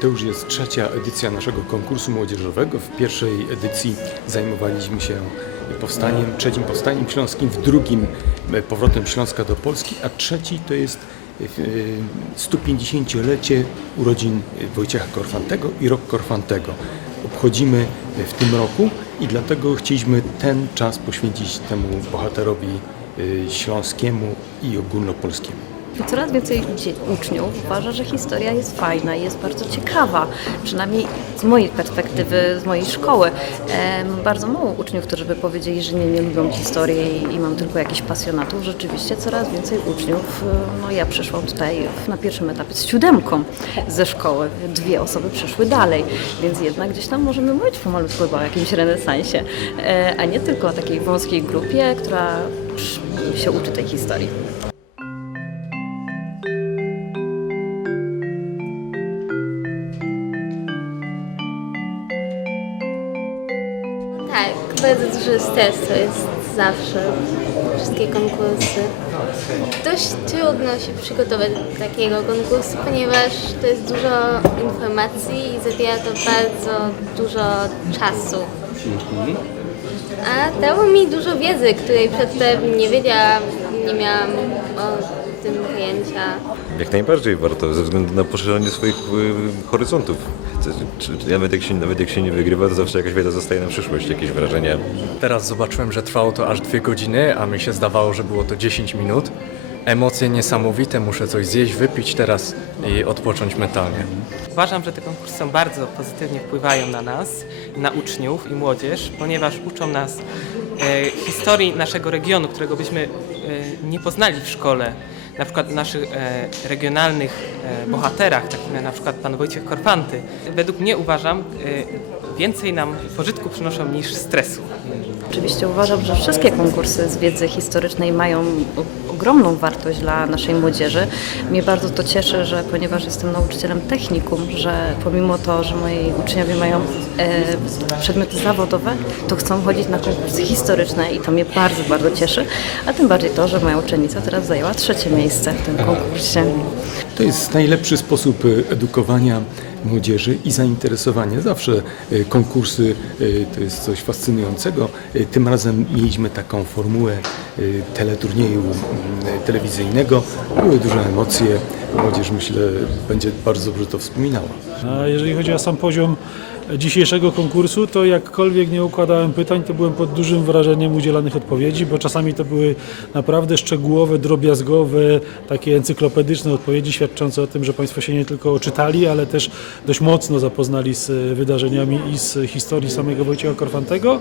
To już jest trzecia edycja naszego konkursu młodzieżowego. W pierwszej edycji zajmowaliśmy się powstaniem, trzecim powstaniem śląskim, w drugim e, powrotem Śląska do Polski, a trzeci to jest e, 150-lecie urodzin Wojciecha Korfantego i rok Korfantego. Obchodzimy w tym roku i dlatego chcieliśmy ten czas poświęcić temu bohaterowi e, śląskiemu i ogólnopolskiemu. Coraz więcej uczniów uważa, że historia jest fajna i jest bardzo ciekawa. Przynajmniej z mojej perspektywy, z mojej szkoły. Bardzo mało uczniów, którzy by powiedzieli, że nie, nie lubią historii i, mam tylko jakichś pasjonatów. Rzeczywiście coraz więcej uczniów. e, No ja przyszłam tutaj na pierwszym etapie z siódemką ze szkoły. Dwie osoby przyszły dalej, więc jednak gdzieś tam możemy mówić pomalutku o jakimś renesansie, e, a nie tylko o takiej wąskiej grupie, która się uczy tej historii. Bardzo dużo stresu jest zawsze. Wszystkie konkursy. Dość trudno się przygotować do takiego konkursu, ponieważ to jest dużo informacji i zabiera to bardzo dużo czasu. A dało mi dużo wiedzy, której przedtem nie wiedziałam, nie miałam o tym pojęcia. Jak najbardziej warto, ze względu na poszerzanie swoich y, horyzontów. Co- czy- czy Nawet jak, się, nawet jak się nie wygrywa, to zawsze jakaś wiedza zostaje na przyszłość, jakieś wrażenia. Teraz zobaczyłem, że trwało to aż dwie godziny, a mi się zdawało, że było to 10 minut. Emocje niesamowite, muszę coś zjeść, wypić teraz i odpocząć mentalnie. Uważam, że te konkursy są bardzo pozytywnie wpływają na nas, na uczniów i młodzież, ponieważ uczą nas e, historii naszego regionu, którego byśmy e, nie poznali w szkole. Na przykład naszych e, regionalnych e, bohaterach, takich na przykład pan Wojciech Korfanty. Według mnie uważam, e, więcej nam pożytku przynoszą niż stresu. Oczywiście uważam, że wszystkie konkursy z wiedzy historycznej mają ogromną wartość dla naszej młodzieży. Mnie bardzo to cieszy, że ponieważ jestem nauczycielem technikum, że pomimo to, że moi uczniowie mają e, przedmioty zawodowe, to chcą chodzić na konkursy historyczne i to mnie bardzo, bardzo cieszy. A tym bardziej to, że moja uczennica teraz zajęła trzecie miejsce w tym konkursie. To jest najlepszy sposób y, edukowania młodzieży i zainteresowania. Zawsze y, konkursy y, to jest coś fascynującego. Y, Tym razem mieliśmy taką formułę teleturnieju telewizyjnego. Były duże emocje. Młodzież myślę będzie bardzo dobrze to wspominała. A jeżeli chodzi o sam poziom dzisiejszego konkursu, to jakkolwiek nie układałem pytań, to byłem pod dużym wrażeniem udzielanych odpowiedzi, bo czasami to były naprawdę szczegółowe, drobiazgowe, takie encyklopedyczne odpowiedzi świadczące o tym, że Państwo się nie tylko oczytali, ale też dość mocno zapoznali z e, wydarzeniami i z historii samego Wojciecha Korfantego,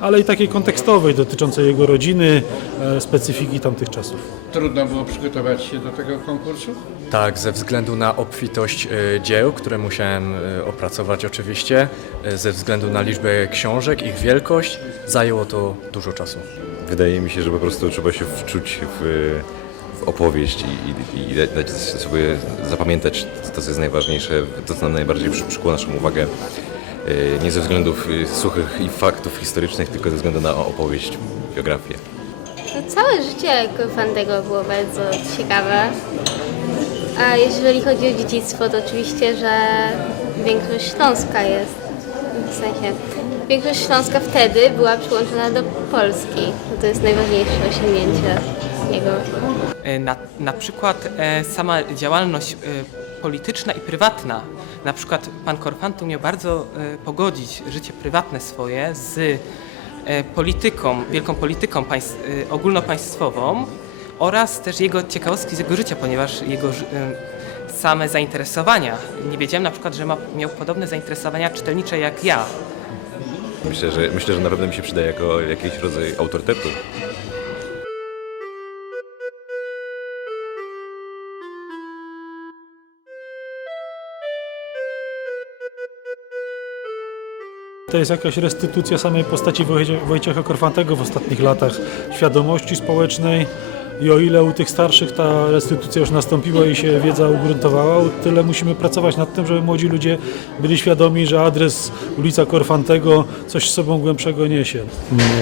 ale i takiej kontekstowej dotyczącej jego rodziny, e, specyfiki tamtych czasów. Trudno było przygotować się do tego konkursu? Tak, ze względu na obfitość e, dzieł, które musiałem opracować oczywiście, e, ze względu na liczbę książek, ich wielkość, zajęło to dużo czasu. Wydaje mi się, że po prostu trzeba się wczuć w, w opowieść i, i, i dać sobie zapamiętać to, co jest najważniejsze, to, co nam najbardziej przy- przykuło naszą uwagę. y, Nie ze względów y, suchych i faktów historycznych, tylko ze względu na opowieść, biografię. To całe życie Korfantego było bardzo ciekawe. A jeżeli chodzi o dziedzictwo, to oczywiście, że większość Śląska jest, w sensie większość Śląska wtedy była przyłączona do Polski. To jest najważniejsze osiągnięcie jego. E, Na, na przykład e, sama działalność e, polityczna i prywatna. Na przykład pan Korfanty umiał bardzo e, pogodzić życie prywatne swoje z e, polityką, wielką polityką państw, e, ogólnopaństwową oraz też jego ciekawostki z jego życia, ponieważ jego ży- same zainteresowania. Nie wiedziałem na przykład, że ma, miał podobne zainteresowania czytelnicze jak ja. Myślę, że, myślę, że naprawdę mi się przyda jako jakiś rodzaj autorytetu. To jest jakaś restytucja samej postaci Wojcie- Wojciecha Korfantego w ostatnich latach, świadomości społecznej, I o ile u tych starszych ta restytucja już nastąpiła i się wiedza ugruntowała, o tyle musimy pracować nad tym, żeby młodzi ludzie byli świadomi, że adres ulica Korfantego coś z sobą głębszego niesie.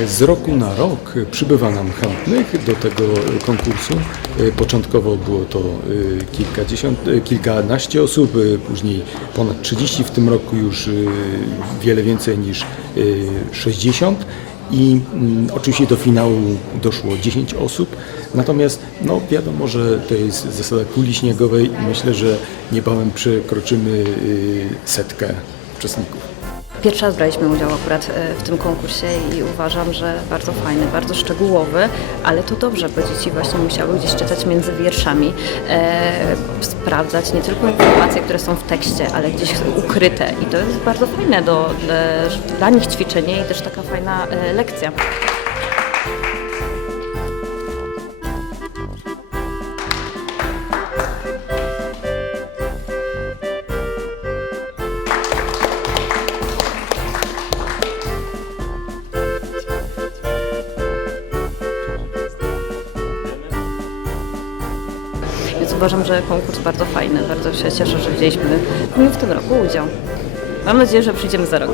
Z roku na rok przybywa nam chętnych do tego konkursu. Początkowo było to kilkadziesiąt, kilkanaście osób, później ponad 30, w tym roku już wiele więcej niż 60 i mm, oczywiście do finału doszło 10 osób. Natomiast no, wiadomo, że to jest zasada kuli śniegowej i myślę, że niebawem przekroczymy y, setkę uczestników. Pierwszy raz braliśmy udział akurat e, w tym konkursie i uważam, że bardzo fajny, bardzo szczegółowy, ale to dobrze, bo dzieci właśnie musiały gdzieś czytać między wierszami, e, sprawdzać nie tylko informacje, które są w tekście, ale gdzieś ukryte i to jest bardzo fajne do, dla, dla nich ćwiczenie i też taka fajna e, lekcja. Uważam, że konkurs bardzo fajny. Bardzo się cieszę, że wzięliśmy w tym roku udział. Mam nadzieję, że przyjdziemy za rok.